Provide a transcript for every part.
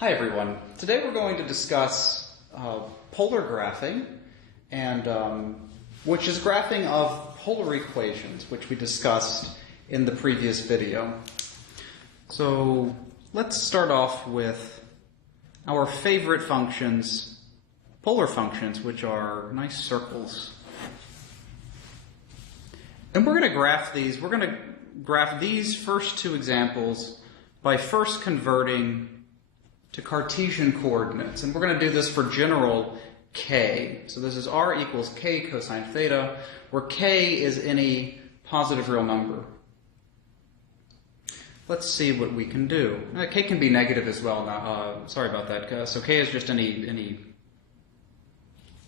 Hi everyone. Today we're going to discuss polar graphing, and which is graphing of polar equations, which we discussed in the previous video. So let's start off with our favorite functions, polar functions, which are nice circles. And we're going to graph these. We're going to graph these first two examples by first converting to Cartesian coordinates. And we're going to do this for general k. So this is r equals k cosine theta, where k is any positive real number. Let's see what we can do. K can be negative as well. Now, sorry about that. So k is just any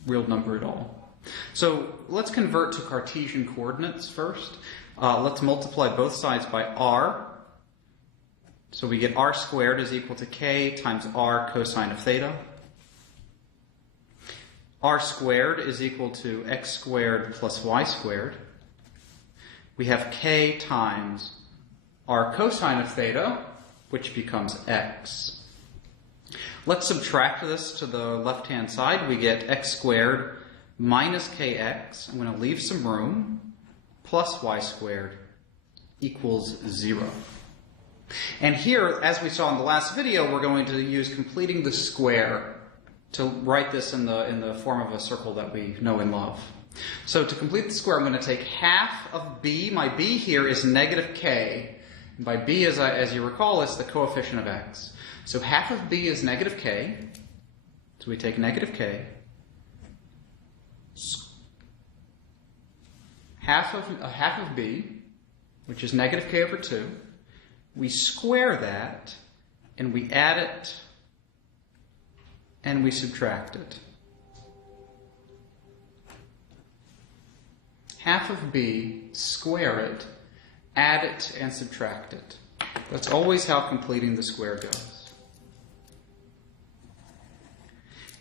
real number at all. So let's convert to Cartesian coordinates first. Let's multiply both sides by r. So we get r squared is equal to k times r cosine of theta. R squared is equal to x squared plus y squared. We have k times r cosine of theta, which becomes x. Let's subtract this to the left-hand side. We get x squared minus kx. I'm going to leave some room, plus y squared equals 0. And here, as we saw in the last video, we're going to use completing the square to write this in the form of a circle that we know and love. So to complete the square, I'm going to take half of b. My b here is negative k. And by b, as you recall, is the coefficient of x. So half of b is negative k. So we take negative k. Half of b, which is negative k over 2. We square that, and we add it, and we subtract it. Half of b, square it, add it, and subtract it. That's always how completing the square goes.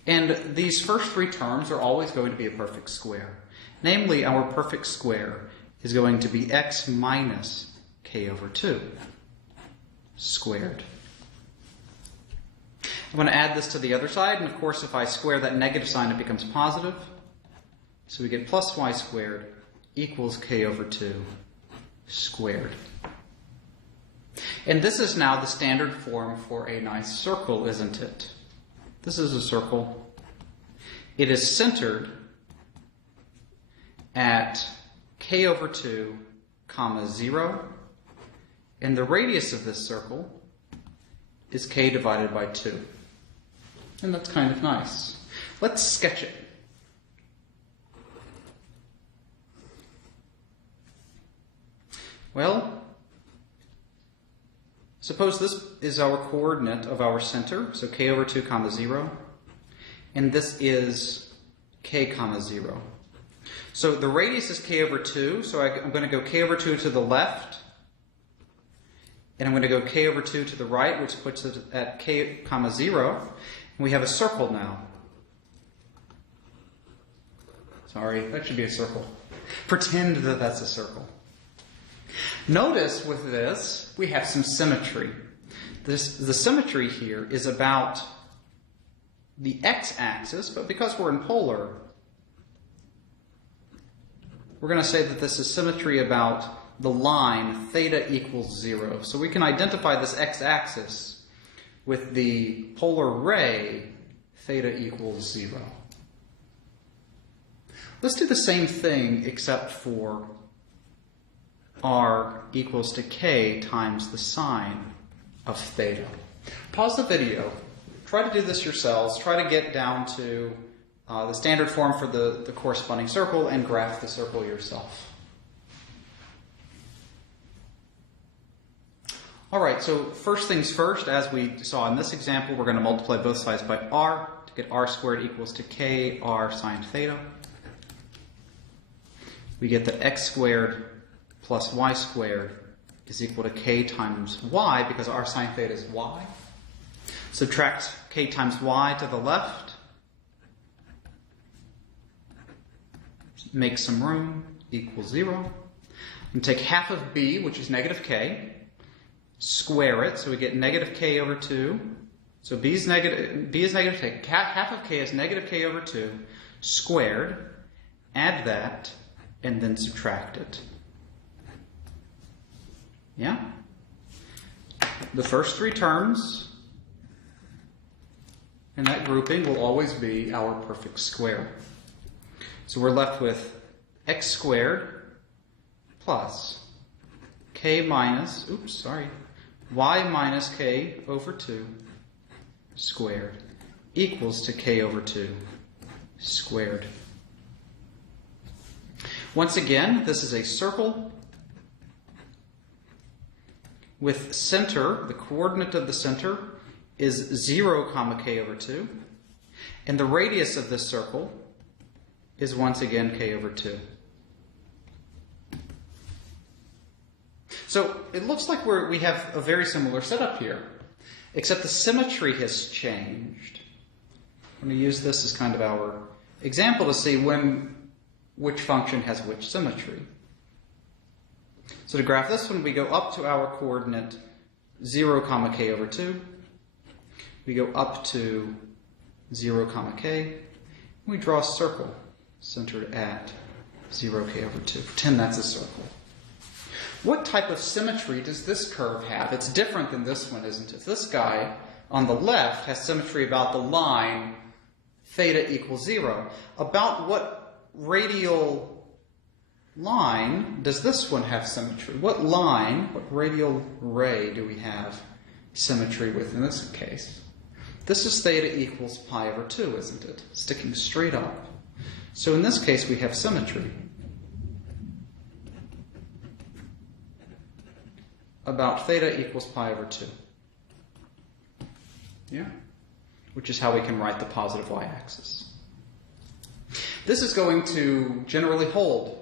And these first three terms are always going to be a perfect square. Namely, our perfect square is going to be x minus k over 2. Squared. I'm going to add this to the other side, and of course if I square that negative sign it becomes positive. So we get plus y squared equals k over 2 squared. And this is now the standard form for a nice circle, isn't it? This is a circle. It is centered at k over 2 comma 0. And the radius of this circle is k divided by 2. And that's kind of nice. Let's sketch it. Well, suppose this is our coordinate of our center, so k over 2 comma 0. And this is k comma 0. So the radius is k over 2, so I'm going to go k over 2 to the left. And I'm going to go k over 2 to the right, which puts it at k comma 0. And we have a circle now. Sorry, that should be a circle. Pretend that that's a circle. Notice with this, we have some symmetry. The symmetry here is about the x-axis, but because we're in polar, we're going to say that this is symmetry about the line theta equals 0. So we can identify this x-axis with the polar ray theta equals 0. Let's do the same thing except for r equals to k times the sine of theta. Pause the video. Try to do this yourselves. Try to get down to the standard form for the corresponding circle and graph the circle yourself. All right, so first things first, as we saw in this example, we're going to multiply both sides by r to get r squared equals to k r sine theta. We get that x squared plus y squared is equal to k times y, because r sine theta is y. Subtract k times y to the left. Make some room, equals 0. And take half of b, which is negative k. Square it, so we get negative k over 2. So b is negative k. Half of k is negative k over 2 squared. Add that, and then subtract it. Yeah? The first three terms in that grouping will always be our perfect square. So we're left with x squared plus y minus k over 2 squared equals to k over 2 squared. Once again, this is a circle with center, the coordinate of the center is 0, k over 2, and the radius of this circle is once again k over 2. So it looks like we have a very similar setup here, except the symmetry has changed. I'm going to use this as kind of our example to see which function has which symmetry. So to graph this one, we go up to our coordinate 0, k over 2. We go up to 0, k. We draw a circle centered at 0, k over 2. Pretend that's a circle. What type of symmetry does this curve have? It's different than this one, isn't it? This guy on the left has symmetry about the line theta equals 0. About what radial line does this one have symmetry? What line, what radial ray do we have symmetry with in this case? This is theta equals pi over 2, isn't it? Sticking straight up. So in this case we have symmetry about theta equals pi over 2. Yeah? Which is how we can write the positive y-axis. This is going to generally hold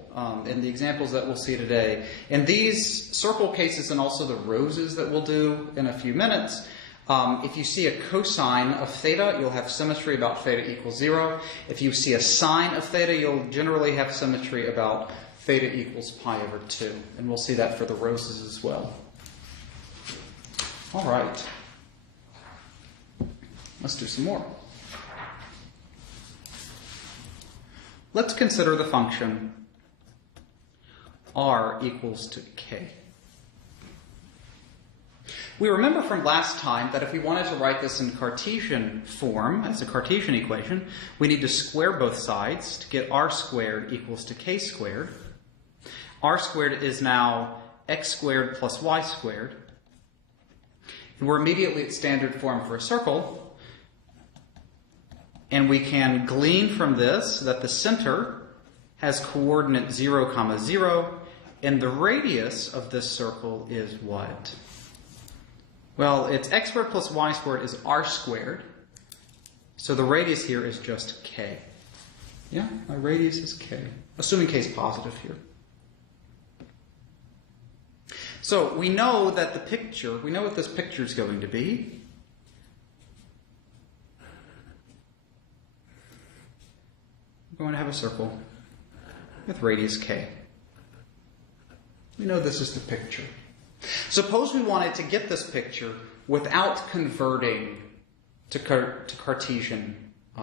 in the examples that we'll see today. In these circle cases and also the roses that we'll do in a few minutes, if you see a cosine of theta, you'll have symmetry about theta equals 0. If you see a sine of theta, you'll generally have symmetry about theta equals pi over 2. And we'll see that for the roses as well. All right. Let's do some more. Let's consider the function r equals to k. We remember from last time that if we wanted to write this in Cartesian form, as a Cartesian equation, we need to square both sides to get r squared equals to k squared. R squared is now x squared plus y squared. And we're immediately at standard form for a circle. And we can glean from this that the center has coordinate 0, 0, and the radius of this circle is what? Well, it's x squared plus y squared is r squared. So the radius here is just k. Yeah, my radius is k, assuming k is positive here. So we know that we know what this picture is going to be. We're going to have a circle with radius k. We know this is the picture. Suppose we wanted to get this picture without converting to Cartesian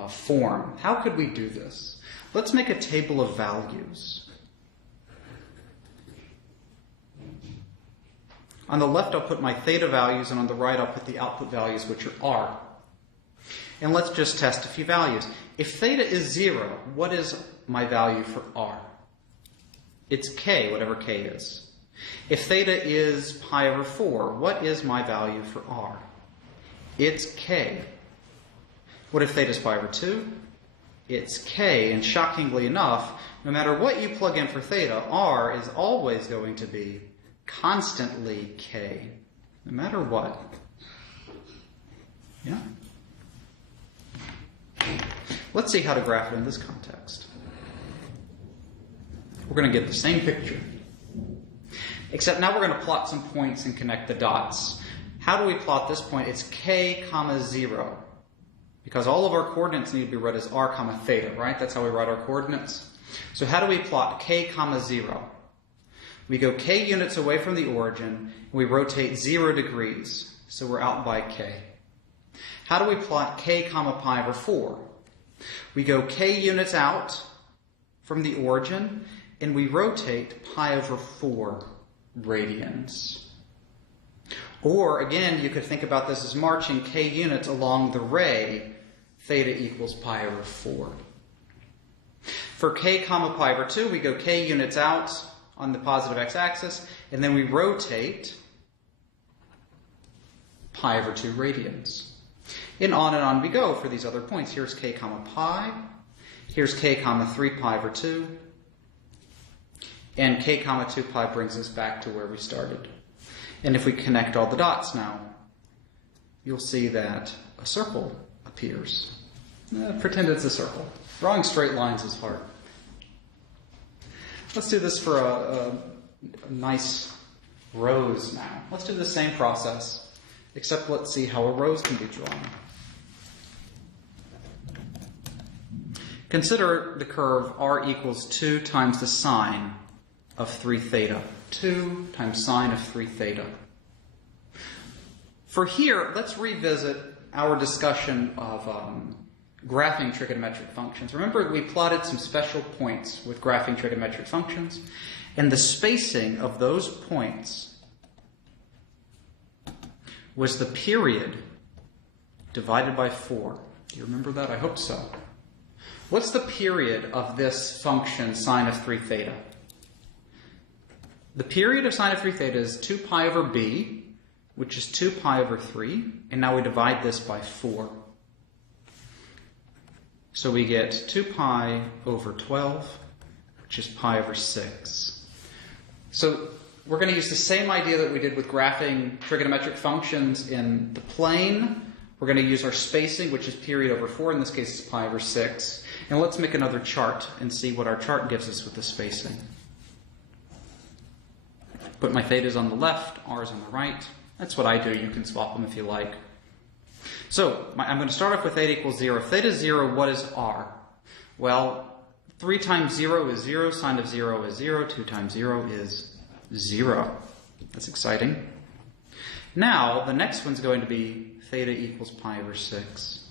form. How could we do this? Let's make a table of values. On the left, I'll put my theta values, and on the right, I'll put the output values, which are r. And let's just test a few values. If theta is 0, what is my value for r? It's k, whatever k is. If theta is pi over 4, what is my value for r? It's k. What if theta is pi over 2? It's k. And shockingly enough, no matter what you plug in for theta, r is always going to be constantly k, no matter what. Yeah? Let's see how to graph it in this context. We're going to get the same picture. Except now we're going to plot some points and connect the dots. How do we plot this point? It's k, 0. Because all of our coordinates need to be read as r, theta, right? That's how we write our coordinates. So how do we plot k, 0? We go k units away from the origin, and we rotate 0 degrees. So we're out by k. How do we plot k comma pi over 4? We go k units out from the origin, and we rotate pi over 4 radians. Or, again, you could think about this as marching k units along the ray, theta equals pi over 4. For k comma pi over 2, we go k units out on the positive x-axis, and then we rotate pi over 2 radians. And on we go for these other points. Here's k comma pi, here's k comma 3 pi over 2, and k comma 2 pi brings us back to where we started. And if we connect all the dots now, you'll see that a circle appears. Pretend it's a circle. Drawing straight lines is hard. Let's do this for a nice rose now. Let's do the same process, except let's see how a rose can be drawn. Consider the curve r equals 2 times the sine of 3 theta. 2 times sine of 3 theta. For here, let's revisit our discussion of graphing trigonometric functions. Remember, we plotted some special points with graphing trigonometric functions, and the spacing of those points was the period divided by 4. Do you remember that? I hope so. What's the period of this function sine of 3 theta? The period of sine of 3 theta is 2 pi over b, which is 2 pi over 3, and now we divide this by 4. So we get 2 pi over 12, which is pi over 6. So we're going to use the same idea that we did with graphing trigonometric functions in the plane. We're going to use our spacing, which is period over 4. In this case, it's pi over 6. And let's make another chart and see what our chart gives us with the spacing. Put my thetas on the left, r's on the right. That's what I do. You can swap them if you like. So I'm going to start off with theta equals 0. If theta is 0, what is r? Well, 3 times 0 is 0. Sine of 0 is 0. 2 times 0 is 0. That's exciting. Now, the next one's going to be theta equals pi over 6.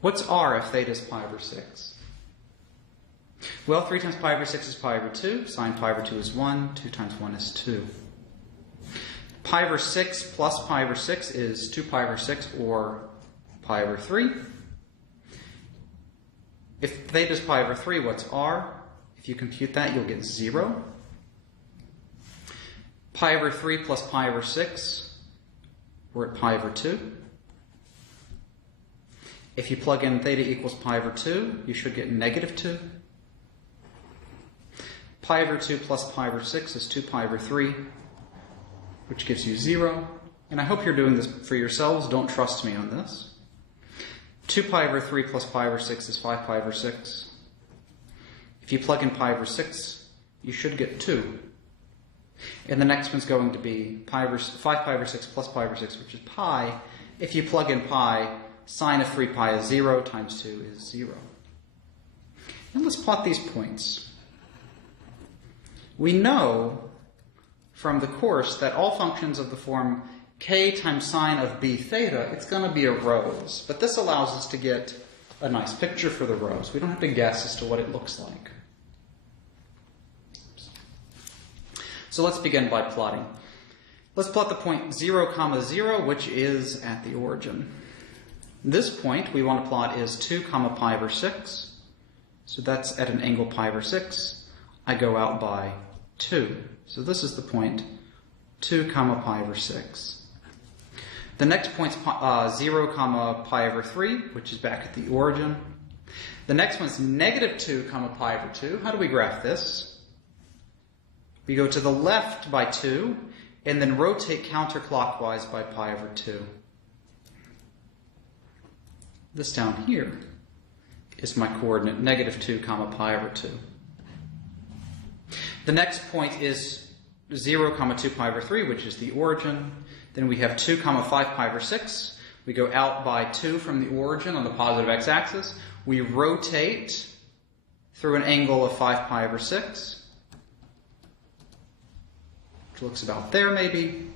What's r if theta is pi over 6? Well, 3 times pi over 6 is pi over 2. Sine pi over 2 is 1. 2 times 1 is 2. Pi over 6 plus pi over 6 is 2 pi over 6, or pi over 3. If theta is pi over 3, what's r? If you compute that, you'll get 0. Pi over 3 plus pi over 6, we're at pi over 2. If you plug in theta equals pi over 2, you should get negative 2. Pi over 2 plus pi over 6 is 2 pi over 3, which gives you 0. And I hope you're doing this for yourselves. Don't trust me on this. 2 pi over 3 plus pi over 6 is 5 pi over 6. If you plug in pi over 6, you should get 2. And the next one's going to be 5 pi over 6 plus pi over 6, which is pi. If you plug in pi, sine of 3 pi is 0, times 2 is 0. And let's plot these points. We know from the course that all functions of the form k times sine of b theta, it's going to be a rose. But this allows us to get a nice picture for the rose. We don't have to guess as to what it looks like. So let's begin by plotting. Let's plot the point 0, 0, which is at the origin. This point we want to plot is 2, pi over 6. So that's at an angle pi over 6. I go out by 2. So this is the point 2, pi over 6. The next point's 0, pi over 3, which is back at the origin. The next one's negative 2, pi over 2. How do we graph this? We go to the left by 2, and then rotate counterclockwise by pi over 2. This down here is my coordinate, negative 2, pi over 2. The next point is 0, 2 pi over 3, which is the origin. Then we have 2, 5 pi over 6. We go out by 2 from the origin on the positive x-axis. We rotate through an angle of 5 pi over 6, which looks about there maybe.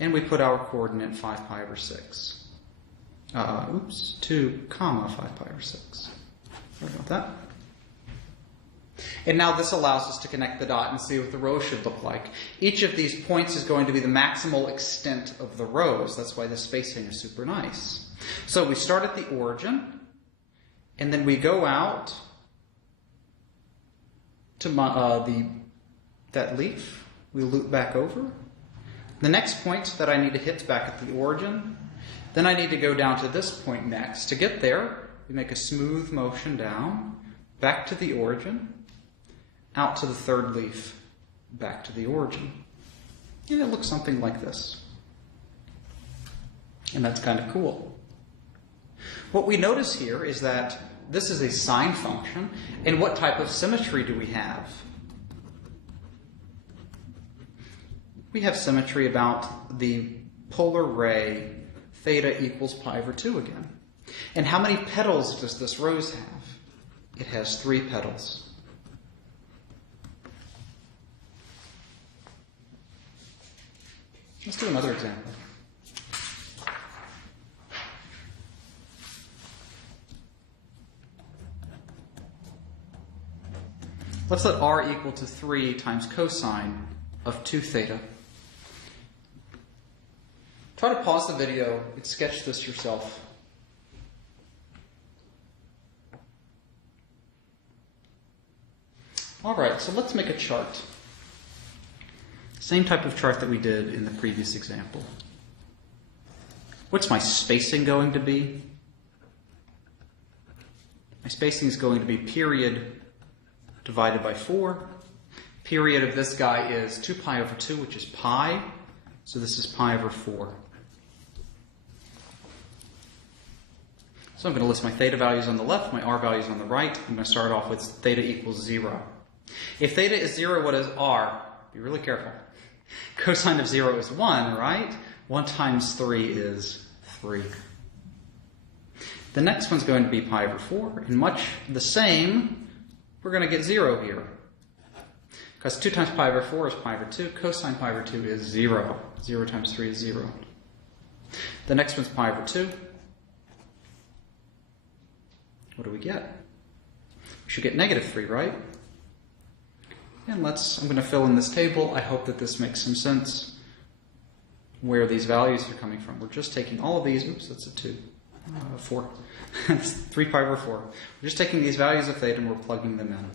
And we put our coordinate 5 pi over 6. 2 comma 5 pi over 6. Sorry about that. And now this allows us to connect the dot and see what the row should look like. Each of these points is going to be the maximal extent of the rows. That's why the spacing is super nice. So we start at the origin, and then we go out to that leaf. We loop back over. The next point that I need to hit back at the origin. Then I need to go down to this point next. To get there, we make a smooth motion down, back to the origin, out to the third leaf, back to the origin. And it looks something like this. And that's kind of cool. What we notice here is that this is a sine function, and what type of symmetry do we have? We have symmetry about the polar ray theta equals pi over 2 again. And how many petals does this rose have? It has 3 petals. Let's do another example. Let's let r equal to 3 times cosine of 2 theta. Try to pause the video and sketch this yourself. All right, so let's make a chart. Same type of chart that we did in the previous example. What's my spacing going to be? My spacing is going to be period divided by 4. Period of this guy is 2 pi over 2, which is pi. So this is pi over 4. So I'm going to list my theta values on the left, my r values on the right. I'm going to start off with theta equals 0. If theta is 0, what is r? Be really careful. Cosine of 0 is 1, right? 1 times 3 is 3. The next one's going to be pi over 4. And much the same, we're going to get 0 here. Because 2 times pi over 4 is pi over 2. Cosine pi over 2 is 0. 0 times 3 is 0. The next one's pi over 2. What do we get? We should get negative 3, right? And I'm going to fill in this table. I hope that this makes some sense where these values are coming from. We're just taking all of these. Oops, that's a 2. 4. It's 3 pi over 4. We're just taking these values of theta and we're plugging them in.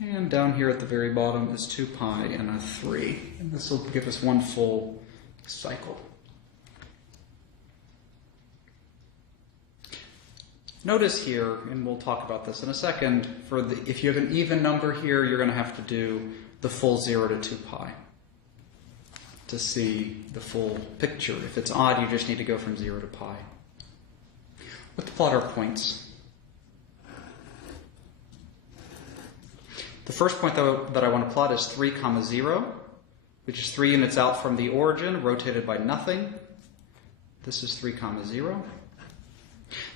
And down here at the very bottom is 2 pi and a 3. And this will give us one full cycle. Notice here, and we'll talk about this in a second, if you have an even number here, you're going to have to do the full 0 to 2 pi to see the full picture. If it's odd, you just need to go from 0 to pi. Let's plot our points. The first point that I want to plot is 3, 0, which is 3 units out from the origin, rotated by nothing. This is 3, 0.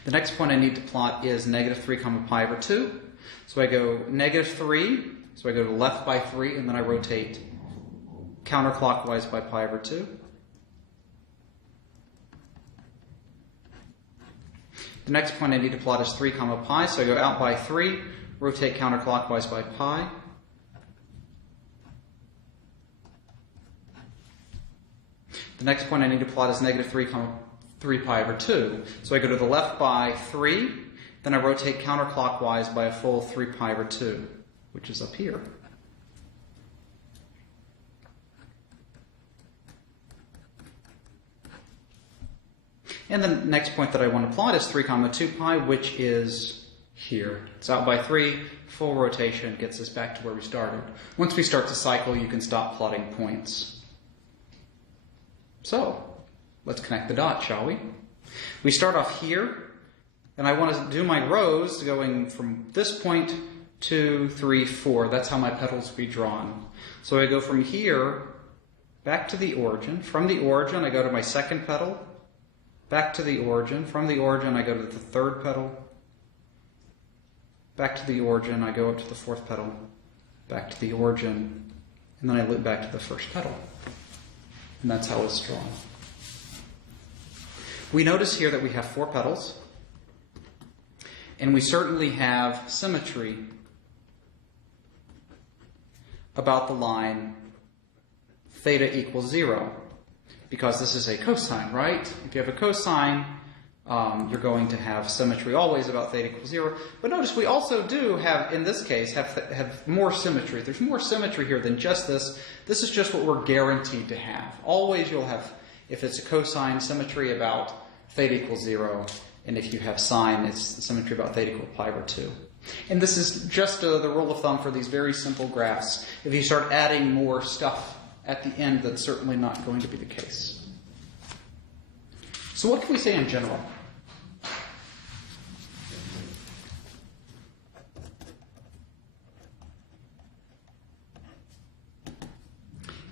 The next point I need to plot is negative 3, pi over 2. So I go negative 3, so I go to the left by 3, and then I rotate counterclockwise by pi over 2. The next point I need to plot is 3, pi, so I go out by 3, rotate counterclockwise by pi. The next point I need to plot is negative 3 pi over 2. So I go to the left by 3, then I rotate counterclockwise by a full 3 pi over 2, which is up here. And the next point that I want to plot is 3, 2 pi, which is here. It's out by 3, full rotation gets us back to where we started. Once we start to cycle, you can stop plotting points. So, let's connect the dots, shall we? We start off here, and I want to do my rows going from this point 2, 3, 4. That's how my petals will be drawn. So I go from here back to the origin. From the origin, I go to my second petal, back to the origin. From the origin, I go to the third petal, back to the origin. I go up to the fourth petal, back to the origin, and then I loop back to the first petal. And that's how it's drawn. We notice here that we have 4 petals, and we certainly have symmetry about the line theta equals 0, because this is a cosine, right? If you have a cosine, you're going to have symmetry always about theta equals 0. But notice we also do have, in this case, have more symmetry. There's more symmetry here than just this. This is just what we're guaranteed to have. Always you'll have, if it's a cosine, symmetry about theta equals 0. And if you have sine, it's symmetry about theta equals pi over 2. And this is just the rule of thumb for these very simple graphs. If you start adding more stuff at the end, that's certainly not going to be the case. So what can we say in general?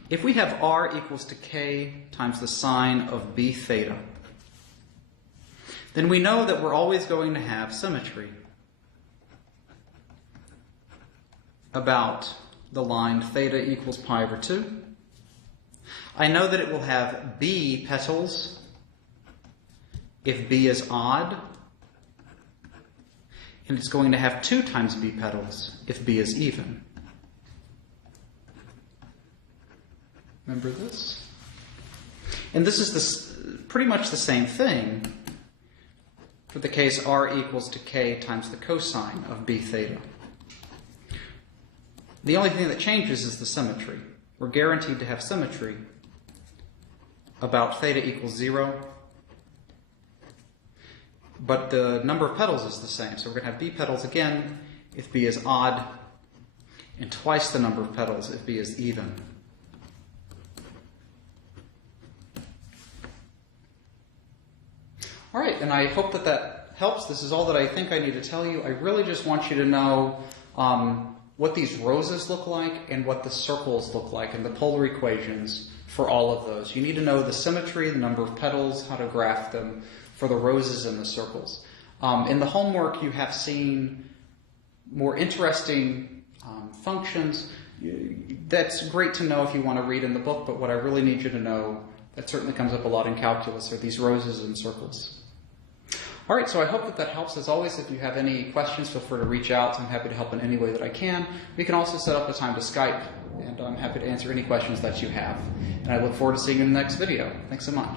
If we have r equals to k times the sine of b theta, then we know that we're always going to have symmetry about the line theta equals pi over 2. I know that it will have b petals if b is odd, and it's going to have 2 times b petals if b is even. Remember this? And this is pretty much the same thing for the case r equals to k times the cosine of b theta. The only thing that changes is the symmetry. We're guaranteed to have symmetry about theta equals 0, but the number of petals is the same. So we're going to have b petals again if b is odd, and twice the number of petals if b is even. All right, and I hope that that helps. This is all that I think I need to tell you. I really just want you to know what these roses look like and what the circles look like and the polar equations for all of those. You need to know the symmetry, the number of petals, how to graph them for the roses and the circles. In the homework, you have seen more interesting functions. That's great to know if you want to read in the book, but what I really need you to know, that certainly comes up a lot in calculus, are these roses and circles. All right, so I hope that that helps. As always, if you have any questions, feel free to reach out. I'm happy to help in any way that I can. We can also set up a time to Skype, and I'm happy to answer any questions that you have. And I look forward to seeing you in the next video. Thanks so much.